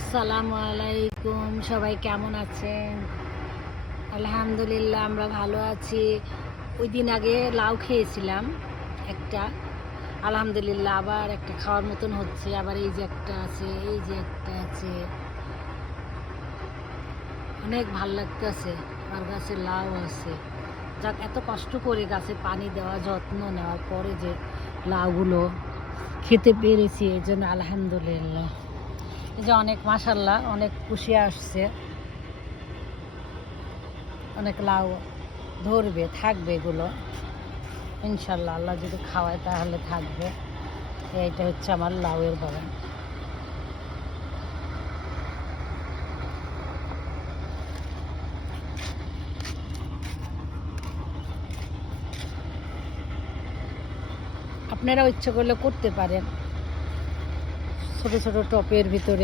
আসসালামু আলাইকুম, সবাই কেমন আছেন? আলহামদুলিল্লাহ আমরা ভালো আছি। ওই দিন আগে লাউ খেয়েছিলাম একটা, আলহামদুলিল্লাহ আবার একটা খাওয়ার মতন হচ্ছে। আবার এই যে একটা আছে, এই যে একটা আছে, অনেক ভাল লাগতেছে। আমার গাছে লাউ আছে, যাক এত কষ্ট করে গাছে পানি দেওয়া, যত্ন নেওয়ার পরে যে লাউগুলো খেতে পেরেছি, এই জন্য আলহামদুলিল্লাহ। এই যে অনেক মাশাল্লাহ, অনেক খুশি আসছে, অনেক লাউ ধরবে, থাকবে এগুলো ইনশাল্লাহ। আল্লাহ যদি খাওয়ায় তাহলে থাকবে। এইটা হচ্ছে আমার লাউয়ের বাগান। আপনারাও ইচ্ছে করলে করতে পারেন, ছোট ছোট টপের ভিতরে